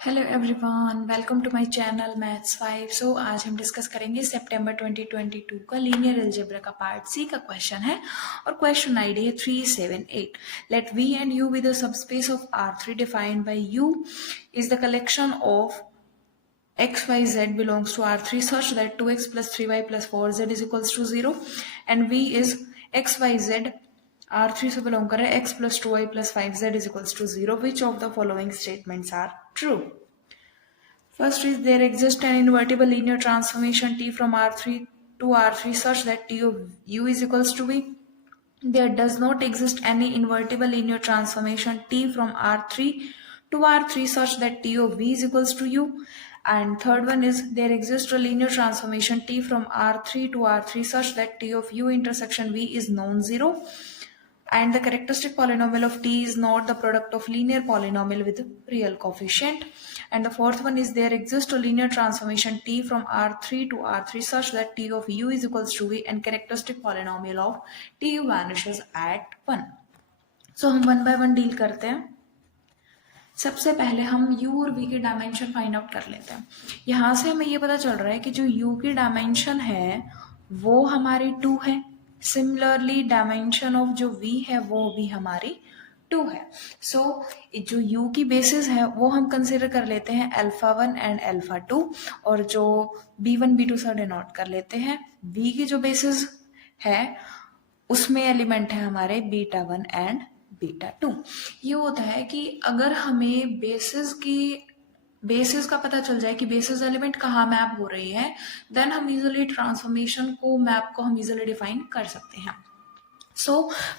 Hello everyone, welcome to my channel maths 5। आज हम discuss करेंगे सितंबर 2022 का लीनियर अलजेब्रा का पार्ट सी का क्वेश्चन है और क्वेश्चन आईडी है 378। Let V and U with the subspace of R3 defined by U is the collection of x, y, z belongs to R3 such that 2x plus 3y plus 4z is equals to 0 and V is x, y, z R3 से belong कर रहा है x plus 2y plus 5z is equals to 0. Which of the following statements are true? First is there exists an invertible linear transformation T from R3 to R3 such that T of U is equals to V. There does not exist any invertible linear transformation T from R3 to R3 such that T of V is equals to U. And third one is there exists a linear transformation T from R3 to R3 such that T of U intersection V is non-zero. And the characteristic polynomial of T is not the product of linear polynomial with real coefficient. And the fourth one is there exists a linear transformation T from R3 to R3 such that T of U is equals to V and characteristic polynomial of T vanishes at 1. So हम one by one deal करते हैं। सबसे पहले हम u और v की dimension find out कर लेते हैं। यहाँ से हमें ये पता चल रहा है कि जो u की डायमेंशन है वो हमारी 2 है। सिमिलरली डायमेंशन ऑफ जो v है वो भी हमारी 2 है। सो जो u की बेसिस है वो हम कंसिडर कर लेते हैं अल्फा 1 एंड अल्फा 2 और जो b1 b2 से डिनोट कर लेते हैं। v की जो बेसिस है उसमें एलिमेंट है हमारे बीटा 1 एंड बीटा 2। ये होता है कि अगर हमें बेसिस का पता चल जाए कि बेसिस एलिमेंट कहाँ मैप हो रही है, देन हम इजिली ट्रांसफॉर्मेशन को मैप को हम इजिली डिफाइन कर सकते हैं।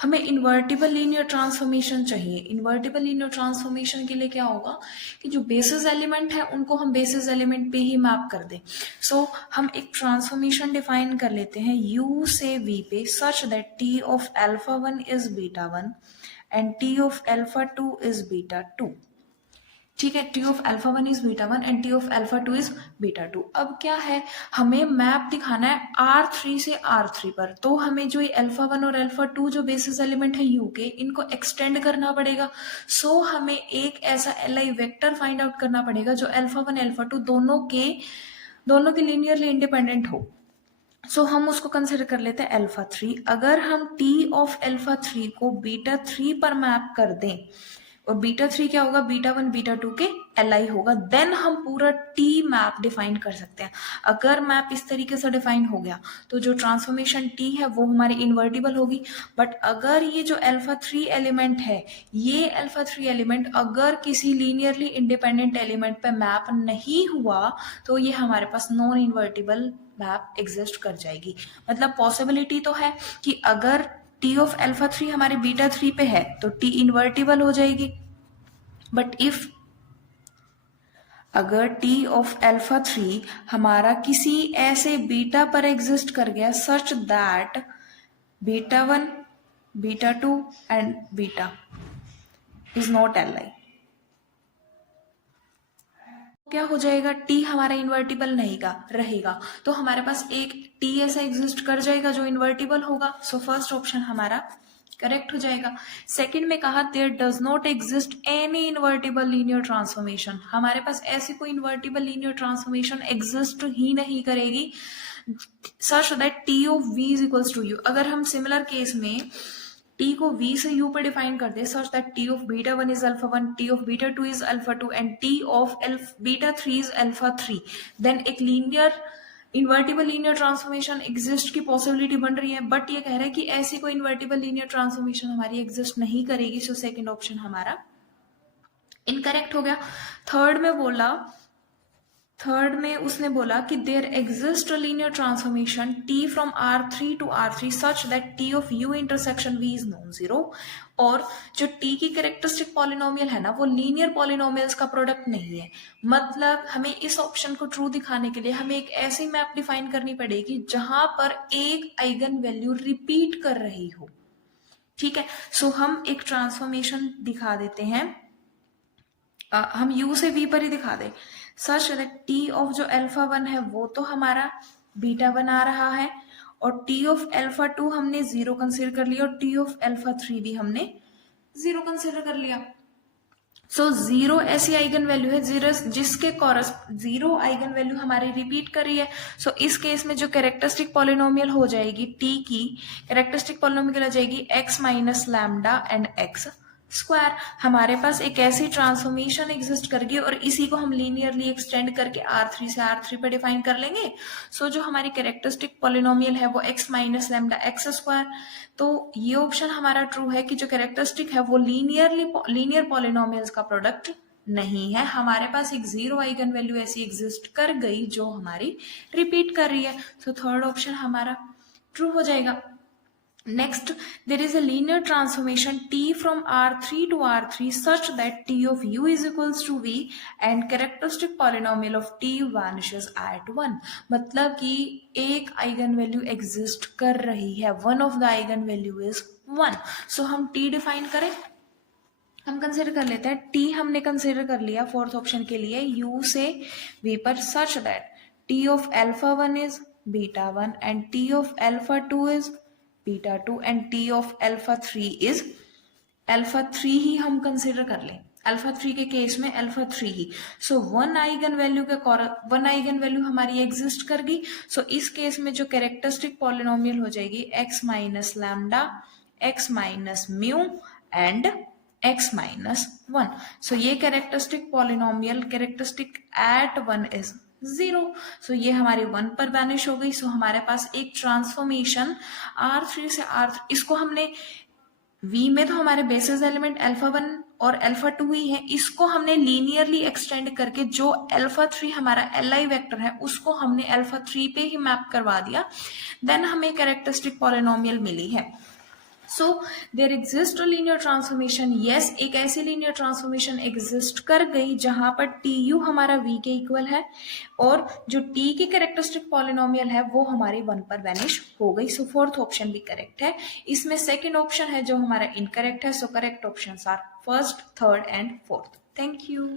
हमें इन्वर्टिबल लीनियर ट्रांसफॉर्मेशन चाहिए। इन्वर्टिबल लीनियर ट्रांसफॉर्मेशन के लिए क्या होगा कि जो बेसिस एलिमेंट है उनको हम बेसिस एलिमेंट पे ही मैप कर दें। हम एक ट्रांसफॉर्मेशन डिफाइन कर लेते हैं u से v पे सच that t of alpha 1 is beta 1 and t of alpha 2 is beta 2। ठीक है, t of alpha 1 is beta 1 and t of alpha 2 is beta 2। अब क्या है, हमें मैप दिखाना है R3 से R3 पर। तो हमें जो अल्फा 1 और अल्फा 2 जो बेसिस एलिमेंट है u के, इनको एक्सटेंड करना पड़ेगा। हमें एक ऐसा li वेक्टर फाइंड आउट करना पड़ेगा जो अल्फा 1 अल्फा 2 दोनों के लीनियरली इंडिपेंडेंट हो। हम उसको कंसिडर कर लेते हैं अल्फा 3। अगर हम t ऑफ अल्फा 3 को बीटा 3 पर मैप कर दें और बीटा 3 क्या होगा, बीटा 1 बीटा 2 के li होगा, देन हम पूरा t मैप डिफाइन कर सकते हैं। अगर मैप इस तरीके से डिफाइन हो गया तो जो ट्रांसफॉर्मेशन t है वो हमारी इन्वर्टिबल होगी। बट अगर ये जो अल्फा 3 एलिमेंट है, ये अल्फा 3 एलिमेंट अगर किसी लीनियरली इंडिपेंडेंट एलिमेंट पे मैप नहीं हुआ तो ये हमारे पास नॉन इन्वर्टिबल मैप एग्जिस्ट कर जाएगी। मतलब पॉसिबिलिटी तो है कि अगर t ऑफ अल्फा 3 हमारे बीटा 3 पे है तो t इन्वर्टिबल हो जाएगी। बट इफ अगर t ऑफ अल्फा 3 हमारा किसी ऐसे बीटा पर एग्जिस्ट कर गया such that beta 1 beta 2 and beta is not li, क्या हो जाएगा, t हमारा इन्वर्टिबल नहीं रहेगा। तो हमारे पास एक t ऐसा एग्जिस्ट कर जाएगा जो इन्वर्टिबल होगा। फर्स्ट ऑप्शन हमारा करेक्ट हो जाएगा। सेकंड में कहा there does not exist any invertible linear transformation. हमारे पास ऐसी कोई इन्वर्टिबल लीनियर ट्रांसफॉर्मेशन एग्जिस्ट ही नहीं करेगी such that t of v is equals to u। अगर हम सिमिलर केस में t को v से u पर डिफाइन कर दे such that t of beta 1 is alpha 1, t of beta 2 is alpha 2 and t of beta 3 is alpha 3, then एक linear invertible linear transformation exist की पॉसिबिलिटी बन रही है। बट ये कह रहा है कि ऐसी कोई इन्वर्टिबल लीनियर ट्रांसफॉर्मेशन हमारी एग्जिस्ट नहीं करेगी। सेकंड ऑप्शन हमारा इनकरेक्ट हो गया। थर्ड में उसने बोला कि there exist a linear transformation t from R3 to R3 such that t of u intersection v is non zero. और जो t की कैरेक्टरिस्टिक पॉलिनोमियल है ना वो लीनियर पॉलिनोमियल्स का प्रोडक्ट नहीं है। मतलब हमें इस ऑप्शन को ट्रू दिखाने के लिए हमें एक ऐसी मैप डिफाइन करनी पड़ेगी जहां पर एक आइगन वैल्यू रिपीट कर रही हो। ठीक है, हम एक ट्रांसफॉर्मेशन दिखा देते हैं। हम u से v पर ही दिखा दें सच दैट t ऑफ जो अल्फा 1 है वो तो हमारा बीटा 1 आ रहा है और t ऑफ अल्फा 2 हमने 0 कंसिडर कर लिया और t ऑफ अल्फा 3 भी हमने 0 कंसिडर कर लिया। सो जीरो ऐसी आइगन वैल्यू है जीरो जिसके जीरो आइगन वैल्यू हमारी रिपीट कर रही है. सो इस केस में जो कैरेक्टरिस्टिक पॉलिनोमियल हो जाएगी टी की कैरेक्टरिस्टिक पॉलिनोमियल हो जाएगी x minus lambda and x square. हमारे पास एक ऐसी ट्रांसफॉर्मेशन एग्जिस्ट करगी और इसी को हम लीनियरली एक्सटेंड करके R3 से R3 पे डिफाइन कर लेंगे. सो जो हमारी कैरेक्टरिस्टिक पॉलिनोमियल है वो x minus lambda x square. तो ये ऑप्शन हमारा ट्रू है कि जो कैरेक्टरिस्टिक है वो लीनियर पॉलिनोमियल्स का प्रोडक्ट नहीं है. हमारे पास एक जीरो आइगन वैल्यू ऐसी एग्जिस्ट कर गई जो हमारी रिपीट कर रही है. सो थर्ड ऑप्शन हमारा ट्रू हो जाएगा. Next, there is a linear transformation t from R3 to R3 such that t of u is equals to v and characteristic polynomial of t vanishes at 1. मतलब कि एक eigen value exist कर रही है, one of the eigen value is 1. सो हम t define करें, हम consider कर लेते हैं t हमने कंसिडर कर लिया फोर्थ ऑप्शन के लिए u से v पर सच that t of alpha 1 is beta 1 and t of alpha 2 is beta 2 and t of alpha 3 is alpha 3 ही हम कंसिडर कर लें. अल्फा 3 के केस में अल्फा 3 ही. सो वन आइगन वैल्यू हमारी एग्जिस्ट कर गई. सो इस केस में जो कैरेक्टरिस्टिक पॉलिनोमियल हो जाएगी x minus lambda x minus mu and x minus 1. So ये characteristic polynomial characteristic at 1 is 0. So ये हमारी 1 पर वैनिश हो गई. सो हमारे पास एक ट्रांसफॉर्मेशन R3 से R3, इसको हमने V में तो हमारे बेसिस एलिमेंट अल्फा 1 और अल्फा 2 ही है, इसको हमने लीनियरली एक्सटेंड करके जो अल्फा 3 हमारा Li वेक्टर है उसको हमने अल्फा 3 पे ही मैप करवा दिया. देन हमें कैरेक्टरिस्टिक पॉलिनोमियल मिली है. So there exist a linear transformation. Yes, एक ऐसी लीनियर ट्रांसफॉर्मेशन एग्जिस्ट कर गई जहां पर टी यू हमारा v के इक्वल है और जो t की कैरेक्टरिस्टिक पॉलिनोमियल है वो हमारी 1 पर वैनिश हो गई. सो फोर्थ ऑप्शन भी करेक्ट है. इसमें सेकेंड ऑप्शन है जो हमारा इनकरेक्ट है. So correct options are first, third and fourth. Thank you.